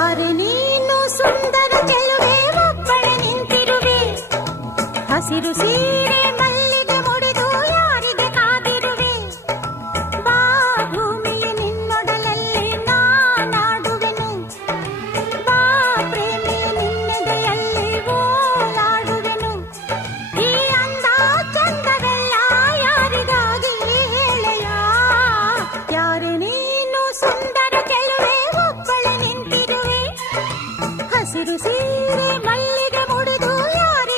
ಯಾರು ನೀನು ಸುಂದರ ಚೆಲುವೆ ಒಬ್ಬಳೆ ನಿಂತಿರುವೆ ಹಸಿರು ಸೀರೆ ಮಲ್ಲಿಗೆ ಮುಡಿದು ಯಾರಿಗೆ ಕಾದಿರುವೆ ಬಾ ಭೂಮಿಯ ನಿನ್ನೊಡಲಲ್ಲಿ ನಾನಾಡುವೆನು ಬಾ ಪ್ರೇಮಿಯ ನಿನ್ನೆದೆಯಲ್ಲಿ ಓಲಾಡುವೆನು ಈ ಅಂದ ಚಂದವೆಲ್ಲ ಯಾರಿಗಾಗಿ ಹೇಳೆಯ ಯಾರು ನೀನು ಸುಂದರ சிறு சீரே மல்லிகை முடிதூயாரே